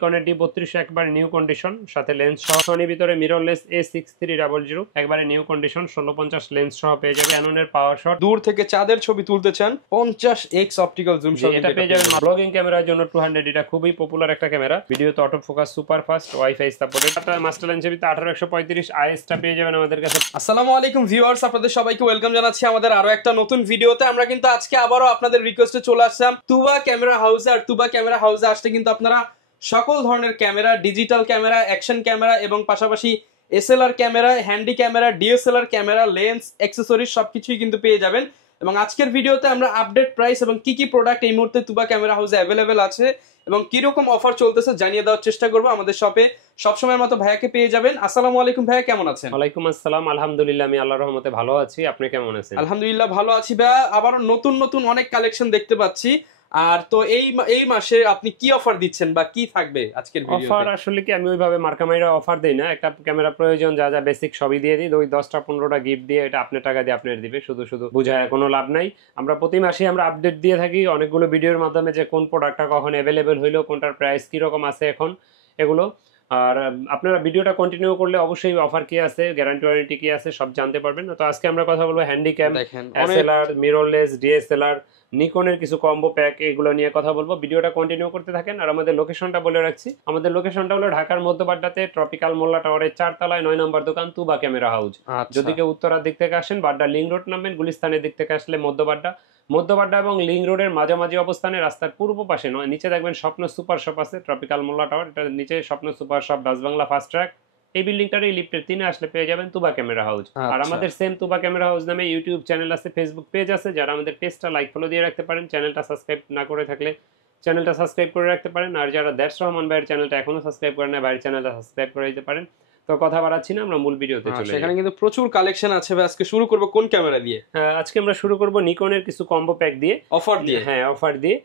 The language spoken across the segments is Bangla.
নিকনের D3200 একবারে নিউ কন্ডিশন, সাথে লেন্স সহ। সনির ভিতরে মিররলেস A6300 একবারে নিউ কন্ডিশন 1650 লেন্স সহ পেয়ে যাবে। ক্যাননের পাওয়ার শট, দূর থেকে চাঁদের ছবি তুলতে চান 50x অপটিক্যাল জুম সহ এটা পেয়ে যাবেন। ব্লগিং ক্যামেরার জন্য 200, এটা খুবই পপুলার একটা ক্যামেরা। ভিডিওতে auto focus, super fast, wifi supported. Master লেন্সের ভিতরে 18135 IS টা পেয়ে যাবেন আমাদের কাছে। আসসালামু আলাইকুম ভিউয়ার্স, আপনাদের সবাইকে ওয়েলকাম জানাচ্ছি আমাদের আরো একটা নতুন ভিডিওতে। আমরা কিন্তু আজকে আবারও আপনাদের রিকোয়েস্টে চলে আসলাম তুবা ক্যামেরা হাউসে। আর তুবা ক্যামেরা হাউসে আসলে কিন্তু আপনারা সকল ধরনের camera, digital camera, action camera এবং পাশাপাশি SLR camera, handy camera, DSLR camera, lens, accessories সবকিছুই কিন্তু পেয়ে যাবেন। এবং আজকের ভিডিওতে আমরা আপডেট প্রাইস এবং কি কি প্রোডাক্ট এই মুহূর্তে তুবা ক্যামেরা হাউসে অ্যাভেলেবেল আছে এবং কিরকম অফার চলতেছে জানিয়ে দেওয়ার চেষ্টা করবো। আমাদের শপে সবসময়ের মতো ভাইয়াকে পেয়ে যাবেন। আসসালামু আলাইকুম ভাইয়া, কেমন আছেন? ওয়ালাইকুম আসসালাম, আলহামদুলিল্লাহ আমি আল্লাহর রহমতে ভালো আছি। আপনি কেমন আছেন? আলহামদুলিল্লাহ ভালো আছি ভাইয়া। আবারও নতুন নতুন অনেক কালেকশন দেখতে পাচ্ছি। আর তো এই মাসে আপনি কি অফার দিচ্ছেন বা কি থাকবে আজকের ভিডিওতে? অফার আসলে কি আমি ওইভাবে মার্কামাইরা অফার দেই না। একটা ক্যামেরা প্রয়োজন, যা যা বেসিক সবই দিয়ে দিই। ওই 10টা-15টা গিফট দিয়ে এটা আপনার টাকা দিয়ে আপনার দিবে, শুধু শুধু বুঝায় কোনো লাভ নাই। আমরা প্রতি মাসে আমরা আপডেট দিয়ে থাকি অনেকগুলো ভিডিওর মাধ্যমে, যে কোন প্রোডাক্টটা কখন অ্যাভেলেবেল হইলো, কোনটার প্রাইস কিরকম আছে এখন, এগুলো। আর আপনারা ভিডিওটা কন্টিনিউ করলে অবশ্যই অফার কি আছে, গ্যারান্টি ওয়ারেন্টি কি আছে সব জানতে পারবেন। তো আজকে আমরা কথা বলবো হ্যান্ডিক্যাম, এসএলআর, মিররলেস, ডিএসএলআর, নিকনের কিছু কম্বো প্যাক, এগুলো নিয়ে কথা বলবো। ভিডিওটা কন্টিনিউ করতে থাকেন। আর আমাদের লোকেশনটা বলে রাখছি, আমাদের লোকেশনটা হলো ঢাকার মধ্যবাড্ডাতে ট্রপিক্যাল মোল্লা টাওয়ারের 4 তলায় 9 নম্বর দোকান তুবা ক্যামেরা হাউস। যদি কেউ উত্তরার দিক থেকে আসেন, বাড্ডা লিং রোড নামবেন, গুলিস্তানের দিক থেকে আসলে মধ্যবাড্ডা এবং লিং রোডের মাঝামাঝি অবস্থানে রাস্তার পূর্ব পাশে নয়, নিচে দেখবেন স্বপ্ন সুপার শপ আছে, ট্রপিক্যাল মোল্লা টাওয়ার, এটা নিচে স্বপ্ন super shop, Dutch-Bangla fast track. এই বিল্ডিংটার এই লিফটের 3 আসলে পেয়ে যাবেন তুবা ক্যামেরা হাউস। আর আমাদের সেম তুবা ক্যামেরা হাউস নামে ইউটিউব চ্যানেল আছে, ফেসবুক পেজ আছে। যারা আমাদের পেজটা লাইক ফলো দিয়ে রাখতে পারেন, চ্যানেলটা সাবস্ক্রাইব না করে থাকলে চ্যানেলটা সাবস্ক্রাইব করে রাখতে পারেন। আর যারা দ্যাটস রহমান ভাইয়ের চ্যানেলটা এখনো সাবস্ক্রাইব করেন না, ভাইয়ের চ্যানেলটা সাবস্ক্রাইব করে দিতে পারেন। তো কথা বাড়াচ্ছি না, আমরা মূল ভিডিওতে চলে যাই। সেখানে কিন্তু প্রচুর কালেকশন আছে। আজকে শুরু করব কোন ক্যামেরা দিয়ে? আজকে আমরা শুরু করব নিকনের কিছু কম্বো প্যাক দিয়ে, অফার দিয়ে। হ্যাঁ, অফার দিয়ে।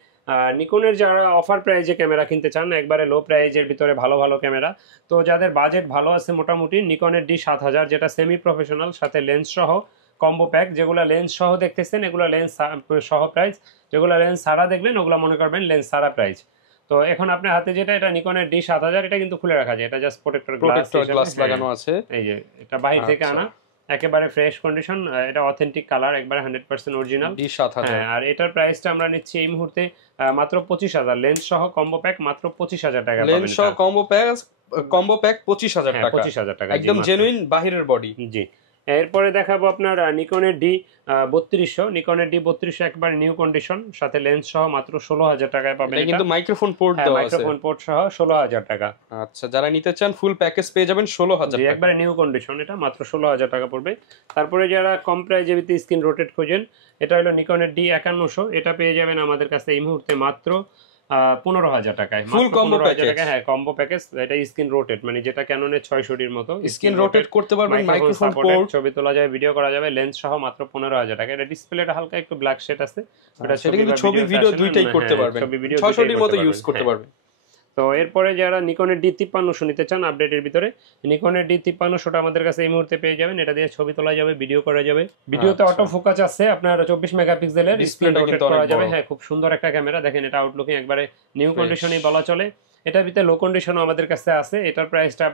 নিকনের যারা অফার প্রাইজে ক্যামেরা কিনতে চান, একবারে লো প্রাইজের ভিতরে ভালো ভালো ক্যামেরা, তো যাদের বাজেট ভালো আছে মোটামুটি, নিকনের D7000 যেটা সেমি প্রফেশনাল, সাথে লেন্স সহ কম্বো প্যাক। যেগুলো লেন্স সহ দেখতেছেন এগুলো লেন্স সহ প্রাইস, যেগুলো লেন্স সারা দেখবেন ওগুলো মনে করবেন লেন্স সারা প্রাইস। তো এখন আপনার হাতে যেটা, এটা নিকনের D7000, এটা কিন্তু খুলে রাখা যায়, এটা জাস্ট প্রোটেক্টর গ্লাস লাগানো আছে। এই যে এটা বাহির থেকে আনা, একেবারে ফ্রেশ কন্ডিশন, এটা অথেন্টিক কালার, একবারে 100% অরিজিনাল D7000। আর এটার প্রাইসটা আমরা নিচ্ছি এই মুহূর্তে মাত্র 25000, লেন্স সহ কম্বো প্যাক মাত্র 25000 টাকা পাবেন। লেন্স সহ কম্বো প্যাক 25000 টাকা, 25000 টাকা, একদম জেনুইন বাহিরের বডি। জি। এরপরে দেখাবো আপনার নিকনের D3200 একবার নিউ কন্ডিশন, সাথে লেন্স সহ মাত্র 16000 টাকায় পাবেন। এটা কিন্তু মাইক্রোফোন পোর্ট দেওয়া আছে, মাইক্রোফোন পোর্ট সহ 16000 টাকা। আচ্ছা, যারা নিতে চান ফুল প্যাকেজ পেয়ে যাবেন 16000 টাকা, একবারে নিউ কন্ডিশন, এটা মাত্র 16000 টাকা পড়বে। তারপরে যারা কম প্রাইজের ভিতরে স্ক্রিন রোটেট খোঁজেন, এটা হলো নিকনের D5100, এটা পেয়ে যাবেন আমাদের কাছে এই মুহূর্তে মাত্র 15000 টাকায়, ফুল কম্বো প্যাকেজ। হ্যাঁ, কম্বো প্যাকেজ। এটা স্ক্রিন রোটেট, মানে যেটা ক্যাননের 600 মতো স্ক্রিন রোটেট করতে পারবেন, মাইক্রোফোন পোর্ট, ছবি তোলা যাবে, ভিডিও করা যাবে, লেন্স সহ মাত্র 15000 টাকা। এটা ডিসপ্লেটা হালকা একটু ব্ল্যাক শেড আছে, সেটা কিন্তু ছবি ভিডিও দুইটাই করতে পারবেন, 600 এর মতো ইউজ করতে পারবেন। তো এরপরে যারা নিকনের D5300 নিতে চান আপডেটের ভিতরে, নিকনের D5300টা আমাদের কাছে এই মুহূর্তে পেয়ে যাবেন। এটা দিয়ে ছবি তোলা যাবে, ভিডিও করা যাবে। ভিডিওতে অটো ফোকাস আছে, আপনার 24 মেগাপিক্সেলের, স্ক্রিন রোটেট করা যাবে। হ্যাঁ, খুব সুন্দর একটা ক্যামেরা। দেখেন এটা আউটলুকিং একবারে নিউ কন্ডিশনই বলা চলে। এটার ভিতরে লো কন্ডিশনও আমাদের কাছে আছে। এটার প্রাইসটা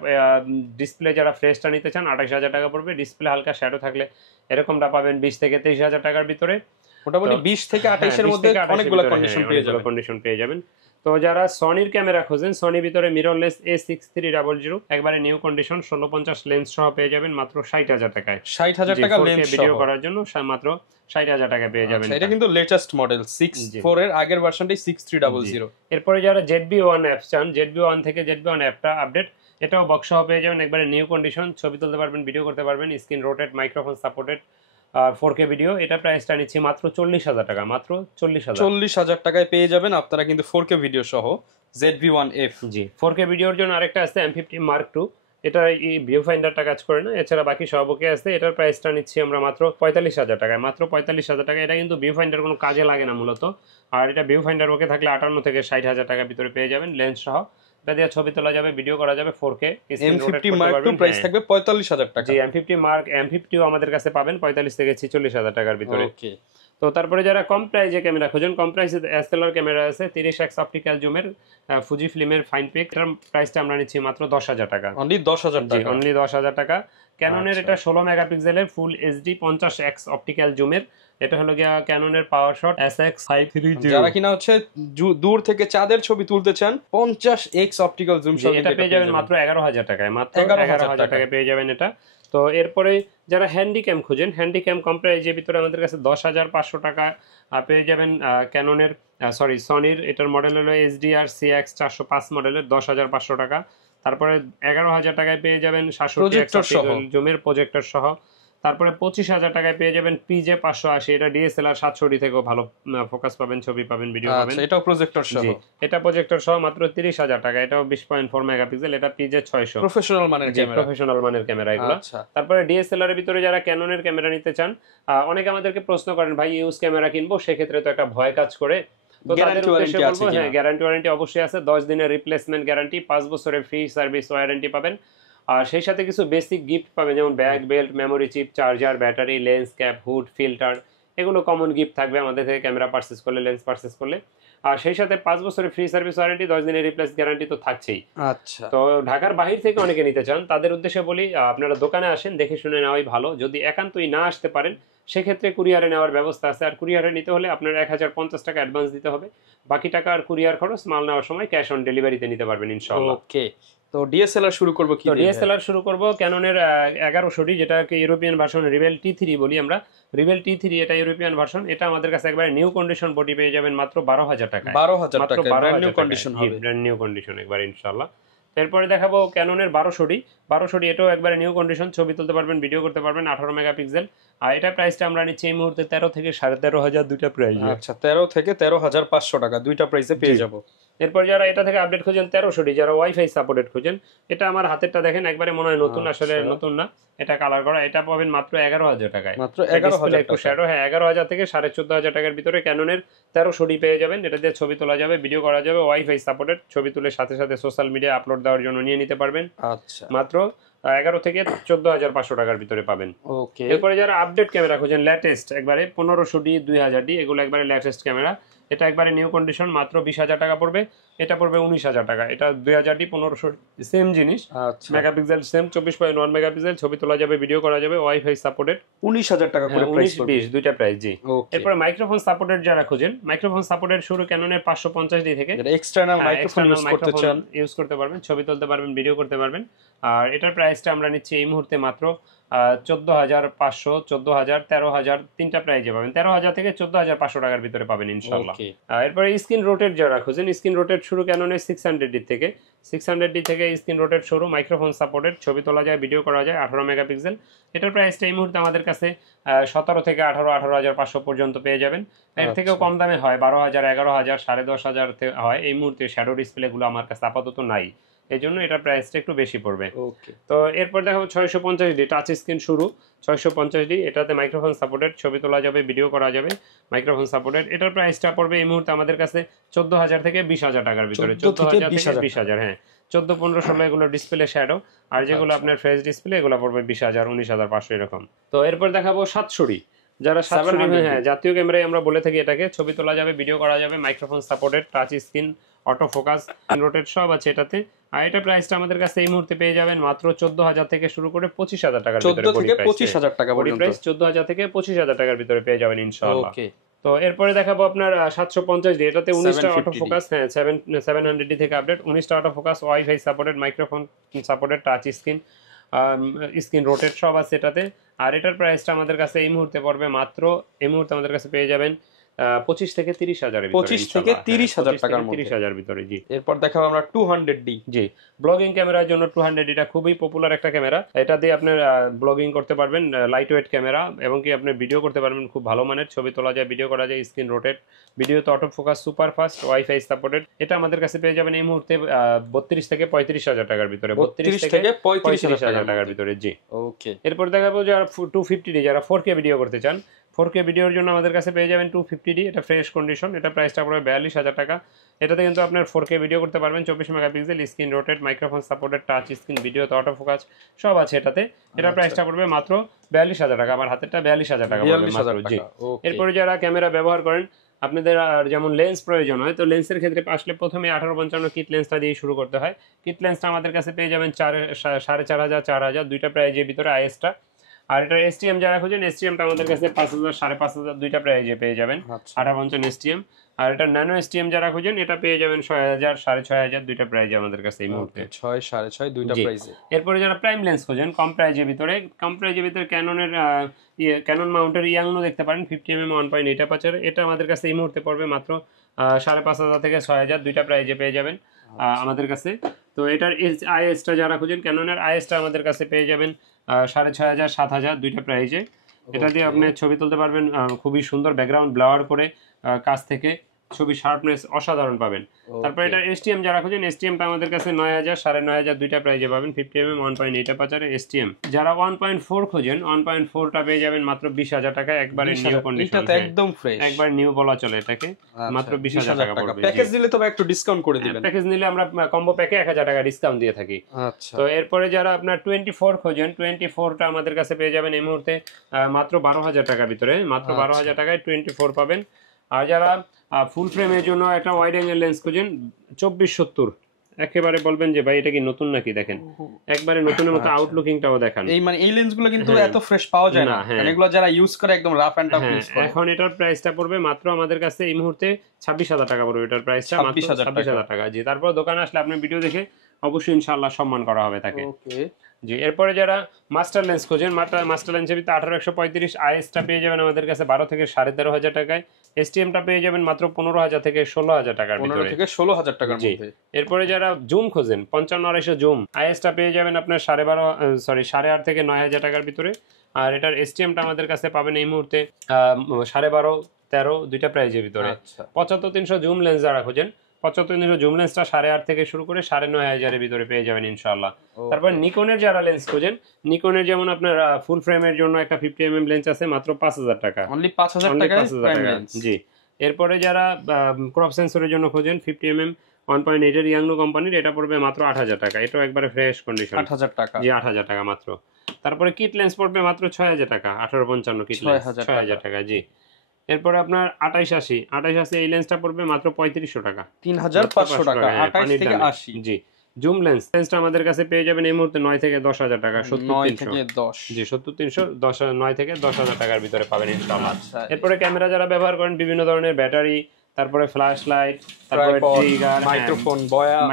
ডিসপ্লে যারা ফ্রেশটা নিতে চান 28000 টাকা পড়বে। ডিসপ্লে হালকা শ্যাডো থাকলে এরকমটা পাবেন 20 থেকে 23000 টাকার ভিতরে। মোটামুটি 20 থেকে 28 এর মধ্যে অনেকগুলো কন্ডিশন পেয়ে যাবেন। তো যারা সনির ক্যামেরা খোঁজেন, সনির ভিতরে মিররলেস A6300 একবারে নিউ কন্ডিশন 1650 লেন্স সহ পেয়ে যাবেন মাত্র 60000 টাকায়। 60000 টাকা লেন্স সহ ভিডিও করার জন্য মাত্র 60000 টাকা পেয়ে যাবেন। এটা কিন্তু লেটেস্ট মডেল 64 এর আগের ভার্সনটাই 6300। এরপরে যারা ZB1 অ্যাপ চান, ZB1 থেকে ZB1 অ্যাপটা আপডেট, এটাও বক্স সহ পেয়ে যাবেন, একবারে নিউ কন্ডিশন, ছবি তুলতে পারবেন, ভিডিও করতে পারবেন, স্ক্রিন রোটেট, মাইক্রোফোন সাপোর্টেড, আর 4K ভিডিও। এটা প্রাইসটা নিচ্ছি মাত্র 40000 টাকা, মাত্র 40000 টাকায় পেয়ে যাবেন আপনারা কিন্তু 4K ভিডিও সহ ZB1F। জি, 4K ভিডিওর জন্য আরেকটা আছে M50 Mark II, এটা এই ভিউ ফাইন্ডারটা কাজ করে না, এছাড়া বাকি সব ওকে আছে। এটার প্রাইসটা নিচ্ছি আমরা মাত্র 45000 টাকায়, মাত্র 45000 টাকা। এটা কিন্তু ভিউ ফাইন্ডার কোনো কাজে লাগে না মূলত, আর এটা ভিউ ফাইন্ডার ওকে থাকলে 58 থেকে 60000 টাকার ভিতরে পেয়ে যাবেন লেন্স সহ। এটা দিয়ে ছবি তোলা যাবে, ভিডিও করা যাবে, 4K। M50 Mark II price থাকবে 45000 টাকা। জি, M50 Mark M50 আমাদের কাছে পাবেন 45 থেকে 46000 টাকার ভিতরে। ওকে। তো তারপরে যারা কম প্রাইজে ক্যামেরা খোঁজেন, কম প্রাইসে এসএলআর ক্যামেরা আছে 30x অপটিক্যাল জুমের ফুজি ফিল্মের ফাইন পিক, এটার প্রাইসটা আমরা নিচ্ছি মাত্র 10,000 টাকা। অনলি 10,000 টাকা, অনলি 10,000 টাকা। ক্যাননের এটা 16 মেগাপিক্সেলের ফুল এইচডি 50x অপটিক্যাল জুমের, এটা হলো গিয়া ক্যাননের পাওয়ার শট SX530। যারা কিনা হচ্ছে দূর থেকে চাঁদের ছবি তুলতে চান 50x অপটিক্যাল জুম সহ এটা পেয়ে যাবেন মাত্র 11,000 টাকায়, মাত্র 11,000 টাকায় পেয়ে যাবেন এটা। তো এরপরে যারা হ্যান্ডিক্যাম খুঁজেন, হ্যান্ডিক্যাম কম প্রাইজের ভিতরে আমাদের কাছে 10,500 টাকা পেয়ে যাবেন ক্যাননের সনির, এটার মডেল হলো HDR CX 405 মডেলের 10,500 টাকা। তারপরে 11,000 টাকায় পেয়ে যাবেন 67x জুমের প্রজেক্টর সহ। তারপরে 25,000 টাকায় পেয়ে যাবেন PJ 580, এটা DSLR 700D থেকেও ভালো ফোকাস পাবেন, ছবি পাবেন, ভিডিও পাবেন। এটাও প্রজেক্টর সহ, এটা প্রজেক্টর সহ মাত্র 30,000 টাকা। এটাও 20.4 মেগাপিক্সেল, এটা PJ 600, প্রফেশনাল মানের ক্যামেরা, প্রফেশনাল মানের ক্যামেরা এগুলো। তারপরে DSLR এর ভিতরে যারা ক্যাননের ক্যামেরা নিতে চান, অনেকে আমাদেরকে প্রশ্ন করেন ভাই ইউজ ক্যামেরা কিনবো, সেক্ষেত্রে তো একটা ভয় কাজ করে। তো তাদের উদ্দেশ্যে বলবো হ্যাঁ, গ্যারান্টি ওয়ারেন্টি অবশ্যই আছে, 10 দিনের রিপ্লেসমেন্ট গ্যারান্টি, 5 বছরের ফ্রি সার্ভিস ওয়ারেন্টি পাবেন। আর সেই সাথে কিছু বেসিক গিফট পাবেন, যেমন bag, belt, memory chip, charger, battery, lens, cap, hood, filter, এগুলো কমন গিফট থাকবে আমাদের থেকে ক্যামেরা পারচেস করলে, লেন্স পারচেস করলে। আর সেই সাথে 5 বছরের ফ্রি সার্ভিস ওয়ারেন্টি, 10 দিনের রিপ্লেস গ্যারান্টি তো থাকছেই। আচ্ছা, তো ঢাকার বাহির থেকে অনেকে নিতে চান, তাদের উদ্দেশ্যে বলি আপনারা দোকানে আসেন, দেখে শুনে নেওয়াই ভালো। যদি একান্তই না আসতে পারেন সেক্ষেত্রে কুরিয়ারে নেওয়ার ব্যবস্থা আছে। আর কুরিয়ারে নিতে হলে আপনার 1,050 টাকা অ্যাডভান্স দিতে হবে, বাকি টাকা আর কুরিয়ার খরচ, মাল নেওয়ার সময় ক্যাশ অন ডেলিভারিতে নিতে পারবেন ইনশাআল্লাহ। ওকে, তো ডিএসএলআর শুরু করব কি? তো ডিএসএলআর শুরু করব ক্যাননের 1100D, যেটাকে ইউরোপিয়ান ভার্সন রিবেল T3 বলি আমরা। রিবেল T3 এটা ইউরোপিয়ান ভার্সন, এটা আমাদের কাছে একবারে নিউ কন্ডিশন বডি পেয়ে যাবেন মাত্র 12,000 টাকা। 12,000 টাকা ব্র্যান্ড নিউ কন্ডিশন হবে, ব্র্যান্ড নিউ কন্ডিশন একবার ইনশাআল্লাহ। এরপরে দেখাবো ক্যাননের 1200D, এটাও একবারে নিউ কন্ডিশন, ছবি তুলতে পারবেন, ভিডিও করতে পারবেন, 18 মেগাপিক্সেল। আর এটা প্রাইসটা আমরা নিচ্ছি এই মুহূর্তে 13 থেকে 13,500 দুইটা প্রাইস। আচ্ছা, 13 থেকে 13,500 টাকা দুইটা প্রাইসে পেয়ে যাব। এরপর যারা এটা থেকে আপডেট খুঁজেন 1300D, যারা ওয়াইফাই সাপোর্টেড খুঁজেন, এটা আমার হাতেরটা দেখেন একবারে মনে হয় নতুন, আসলে নতুন না, এটা কালার করা, এটা পাবেন মাত্র 11,000 টাকায়। মাত্র 11,000 একটু শ্যাডো, হ্যাঁ 11,000 থেকে 14,500 টাকার ভিতরে ক্যাননের 1300D পেয়ে যাবেন। এটা দিয়ে ছবি তোলা যাবে, ভিডিও করা যাবে, ওয়াইফাই সাপোর্টেড, ছবি তুলে সাথে সাথে সোশ্যাল মিডিয়া আপলোড দেওয়ার জন্য নিয়ে নিতে পারবেন। আচ্ছা, মাত্র 11 থেকে 14,500 টাকার ভিতরে পাবেন। ওকে, এরপরে যারা আপডেট ক্যামেরা খোঁজেন, লেটেস্ট একবারে 1500D, 2000D, এগুলো একবারে লেটেস্ট ক্যামেরা, এটা একবারে নিউ কন্ডিশন, মাত্র 20,000 টাকা পড়বে। এটা পড়বে 19,000 টাকা। এটা 2000D, 1500D সেম জিনিস, মেগাপিক্সেল সেম, 24.1 মেগাপিক্সেল, ছবি তোলা যাবে, ভিডিও করা যাবে, ওয়াইফাই সাপোর্টেড, 19,000 টাকা করে প্রাইস পড়বে। 19-20 দুইটা প্রাইস জি। এরপর মাইক্রোফোন সাপোর্টেড যারা খোঁজেন, মাইক্রোফোন সাপোর্টেড শুরু ক্যাননের 550D থেকে, যারা এক্সটার্নাল মাইক্রোফোন ইউজ করতে চান, ইউজ করতে পারবেন, ছবি তুলতে পারবেন, ভিডিও করতে পারবেন। আর এটার প্রাইসটা আমরা নিচ্ছি এই মুহূর্তে মাত্র 14,500, 14,000, 13,000 তিনটা প্রাইজে পাবেন। 13,000 থেকে 14,500 টাকার ভিতরে পাবেন ইনশাআল্লাহ। এরপরে স্ক্রিন রোটেট যারা খুঁজেন, স্ক্রিন রোটেট শুরু ক্যাননের 600D থেকে, 600D থেকে স্ক্রিন রোটেট শুরু, মাইক্রোফোন সাপোর্টেড, ছবি তোলা যায়, ভিডিও করা যায়, 18 মেগাপিক্সেল। এটার প্রাইসটা এই মুহূর্তে আমাদের কাছে 17 থেকে 18,500 পর্যন্ত পেয়ে যাবেন। এর থেকেও কম দামে হয় 12,000, 11,000, 10,500 হয়। এই মুহূর্তে শ্যাডো ডিসপ্লে গুলো আমার কাছে আপাতত নাই, এই জন্য এটার প্রাইসটা একটু বেশি পড়বে। তো এরপর দেখাবো 650D, টাচ স্ক্রিন শুরু 650D, এটাতে মাইক্রোফোন সাপোর্টেড, ছবি তোলা যাবে, ভিডিও করা যাবে, মাইক্রোফোন সাপোর্টেড। এটার প্রাইসটা পড়বে এই মুহূর্তে আমাদের কাছে 14,000 থেকে 20,000 টাকার ভিতরে। 14,000 থেকে 20,000, হ্যাঁ 14, 15, 16 এগুলো ডিসপ্লে শ্যাডো, আর যেগুলো আপনার ফেস ডিসপ্লে এগুলো পড়বে 20,000, 19,500 এরকম। তো এরপর দেখাবো 700D, যারা 700D, হ্যাঁ জাতীয় ক্যামেরায় আমরা বলে থাকি এটাকে, ছবি তোলা যাবে, ভিডিও করা যাবে, microphone supported, touch screen, auto focus, rotate সব আছে এটাতে। আর এটা প্রাইসটা আমাদের কাছে এই মুহূর্তে পেয়ে যাবেন মাত্র 14,000 থেকে শুরু করে 25,000 টাকার ভিতরে। 25,000 টাকা বডি প্রাইস 14,000 থেকে 25,000 টাকার ভিতরে পেয়ে যাবেন ইনশাআল্লাহ। তো এরপরে দেখাবো আপনার 750D, এটাতে 19টা অটো ফোকাস, হ্যাঁ 700D থেকে আপডেট, 19টা auto focus, wifi supported, microphone supported, touch screen, screen rotate সব আছে এটাতে। আর এটার প্রাইসটা আমাদের কাছে এই মুহূর্তে পড়বে মাত্র, এই মুহূর্তে আমাদের কাছে পেয়ে যাবেন 25 থেকে 30,000 এর ভিতরে, 25 থেকে 30,000 টাকার মধ্যে, 30,000 ভিতরে জি। এরপর দেখাবো আমরা 200D, জি ব্লগিং ক্যামেরার জন্য 200D এটা খুবই পপুলার একটা ক্যামেরা। এটা দিয়ে আপনি ব্লগিং করতে পারবেন, লাইট ওয়েট ক্যামেরা, এবং কি আপনি ভিডিও করতে পারবেন খুব ভালো মানের, ছবি তোলা যায়, ভিডিও করা যায়, স্ক্রিন রোটেট, ভিডিওতে auto focus, super fast, wifi supported. এটা আমাদের কাছে পেয়ে যাবেন এই মুহূর্তে 32 থেকে 35,000 টাকার ভিতরে, 32 থেকে 35,000 টাকার ভিতরে জি। ওকে, এরপর দেখাবো যারা 250D, যারা 4K ভিডিও করতে চান, 4K ভিডিওর জন্য আমাদের কাছে পেয়ে যাবেন 250D, এটা ফ্রেশ কন্ডিশন, এটা প্রাইসটা পড়বে 42,000 টাকা। এটাতে কিন্তু আপনার 4K ভিডিও করতে পারবেন, 24 megapixel, screen rotate, microphone supported, touch screen, video তো অটো ফোকাস সব আছে এটাতে। এটা প্রাইসটা পড়বে মাত্র 42,000 টাকা, আমার হাতেরটা 42,000 টাকা পড়বে মাত্র। জি, এরপরে যারা ক্যামেরা ব্যবহার করেন, আপনাদের যেমন লেন্স প্রয়োজন হয়, তো লেন্সের ক্ষেত্রে আসলে প্রথমে 1855 কিট লেন্সটা দিয়ে শুরু করতে হয়। কিট লেন্সটা আমাদের কাছে পেয়ে যাবেন 4,500, 4,000 দুইটা প্রাইজের ভিতরে আইএসটা। আর এটা এসটিএম যারা খুঁজেন, এসটিএমটা আমাদের কাছে 5,000, 5,500 দুইটা প্রাইজে পেয়ে যাবেন 58 এসটিএম। আর এটা ন্যানো এসটিএম যারা খুঁজেন, এটা পেয়ে যাবেন 6,000, 6,500 দুইটা প্রাইজে আমাদের কাছে এই মুহূর্তে 6, 6.5 দুইটা প্রাইজে। এরপরে যারা প্রাইম লেন্স খুঁজেন কম প্রাইজের ভিতরে, ক্যাননের ক্যানন মাউন্টের ইয়াংনো দেখতে পারেন 50mm 1.8 অ্যাপারচার, এটা আমাদের কাছে এই মুহূর্তে পড়বে মাত্র 5,500 থেকে 6,000 দুইটা প্রাইজে পেয়ে যাবেন আমাদের কাছে। তো এটার আইএসটা যারা খুঁজেন, ক্যাননের আইএসটা আমাদের কাছে পেয়ে যাবেন 6,500, 7,000 দুইটা প্রাইজে। এটা দিয়ে আপনি ছবি তুলতে পারবেন খুবই সুন্দর, ব্যাকগ্রাউন্ড ব্লাওয়ার করে কাছ থেকে ছবি শার্পনেস অসাধারণ পাবেন। তারপর এটা এসটিএম যারা খুঁজেন, এসটিএমটা আমাদের কাছে 9,000, 9,500 দুইটা প্রাইজে পাবেন 50mm 1.8 অ্যাপারচারে এসটিএম। যারা 1.4 খুঁজেন, 1.4টা পেয়ে যাবেন মাত্র 20,000 টাকা, একবারে নিউ কন্ডিশন, এটা তো একদম ফ্রেশ, একবার নিউ বলা চলে এটাকে, মাত্র 20,000 টাকা পড়বে। প্যাকেজ দিলে তবে একটু ডিসকাউন্ট করে দিবেন। প্যাকেজ নিলে আমরা কম্বো প্যাকে 1,000 টাকা ডিসকাউন্ট দিয়ে থাকি। আচ্ছা, তো এরপরে যারা আপনার 24 খোঁজেন, 24টা আমাদের কাছে পেয়ে যাবেন এই মুহূর্তে মাত্র 12,000 টাকার ভিতরে, মাত্র 12,000 টাকায় 24 পাবেন। আর যারা ফুল ফ্রেমের জন্য একটা ওয়াইড অ্যাঙ্গেল লেন্স খুঁজেন 24-70, একেবারে বলবেন যে ভাই এটা কি নতুন নাকি, দেখেন একবারে নতুনের মতো আউটলুকিংটাও দেখান। এই মানে এই লেন্সগুলো কিন্তু এত ফ্রেশ পাওয়া যায় না, এগুলো যারা ইউজ করে একদম রাফ এন্ড টাফ ইউজ করে। এখন এটার প্রাইসটা পড়বে মাত্র আমাদের কাছে এই মুহূর্তে 26,000 টাকা পড়বে, এটার প্রাইসটা মাত্র 26,000 টাকা। জি, তারপর দোকানে আসলে আপনি ভিডিও দেখে অবশ্যই ইনশাআল্লাহ সম্মান করা হবে তাকে। ওকে, জি, এরপরে যারা মাস্টার লেন্স খোঁজেন, মাস্টার লেন্সের ভিতরে 18-135 আইএসটা পেয়ে যাবেন আমাদের কাছে 12 থেকে 13,500 টাকায়, এসটিএমটা পেয়ে যাবেন মাত্র 15,000 থেকে 16,000 টাকার ভিতরে, 15 থেকে 16,000 টাকার মধ্যে। এরপরে যারা জুম খোঁজেন 55-250 জুম, আইএসটা পেয়ে যাবেন আপনার 8.5 থেকে 9,000 টাকার ভিতরে। আর এটার এসটিএমটা আমাদের কাছে পাবেন এই মুহূর্তে 12.5, 13 দুইটা প্রাইজের ভিতরে। 75-300 জুম লেন্স যারা খোঁজেন, 75-300 জুম লেন্সটা 8.5 থেকে শুরু করে 9,500 এর ভিতরে পেয়ে যাবেন ইনশাআল্লাহ। তারপর নিকনের যারা লেন্স খোঁজেন, নিকনের যেমন আপনার ফুল ফ্রেমের জন্য একটা 50mm লেন্স আছে মাত্র 5,000 টাকা, অনলি 5,000 টাকায় প্রাইম লেন্স। জি, এরপরে যারা ক্রপ সেন্সরের জন্য খোঁজেন 50mm 1.8 এর ইয়াংনো কোম্পানির, এটা পড়বে মাত্র 8,000 টাকা, এটাও একবারে ফ্রেশ কন্ডিশন, 8,000 টাকা। জি, 8,000 টাকা মাত্র। তারপরে কিট লেন্স পড়বে মাত্র 6,000 টাকা, 1855 কিট লেন্স 6,000 টাকা। জি, এরপরে আপনার 28-80 এই লেন্সটা পড়বে মাত্র 3500 টাকা, 3,500 টাকা, 28 থেকে 80। জি, জুম লেন্সটা আমাদের কাছে পেয়ে যাবেন এই মুহূর্তে 9 থেকে 10,000 টাকা, 9 থেকে 10, জি 70-300, 9 থেকে 10,000 টাকার ভিতরে পাবেন ইনশাআল্লাহ। এরপরে ক্যামেরা যারা ব্যবহার করেন, বিভিন্ন ধরনের ব্যাটারি, তারপরে ফ্ল্যাশ লাইট, তারপরে trigger, microphone,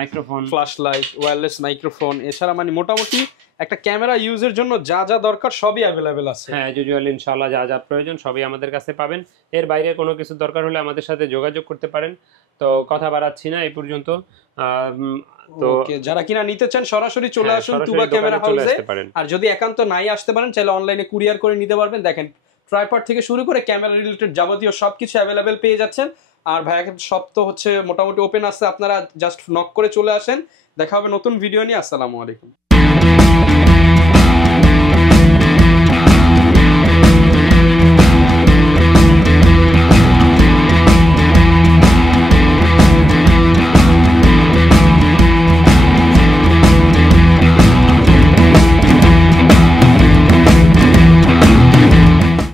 microphone, flash light, wireless microphone, এছাড়া মানে মোটামুটি একটা ক্যামেরা ইউজের জন্য যা যা দরকার সবই অ্যাভেলেবেল আছে। হ্যাঁ, ইউজুয়ালি ইনশাআল্লাহ যা যা প্রয়োজন সবই আমাদের কাছে পাবেন। এর বাইরে কোনো কিছু দরকার হলে আমাদের সাথে যোগাযোগ করতে পারেন। তো কথা বাড়াচ্ছি না, এই পর্যন্ত। তো যারা কিনা নিতে চান সরাসরি চলে আসুন তুবা ক্যামেরা হাউসে। আর যদি একান্ত নাই আসতে পারেন, চাইলে অনলাইনে কুরিয়ার করে নিতে পারবেন। দেখেন, ট্রাইপড থেকে শুরু করে ক্যামেরা রিলেটেড যাবতীয় সবকিছু অ্যাভেলেবেল পেয়ে যাচ্ছেন। আর ভাইয়া সব তো হচ্ছে মোটামুটি ওপেন আছে, আপনারা জাস্ট নক করে চলে আসেন। দেখা হবে নতুন ভিডিও নিয়ে। আসসালামু আলাইকুম।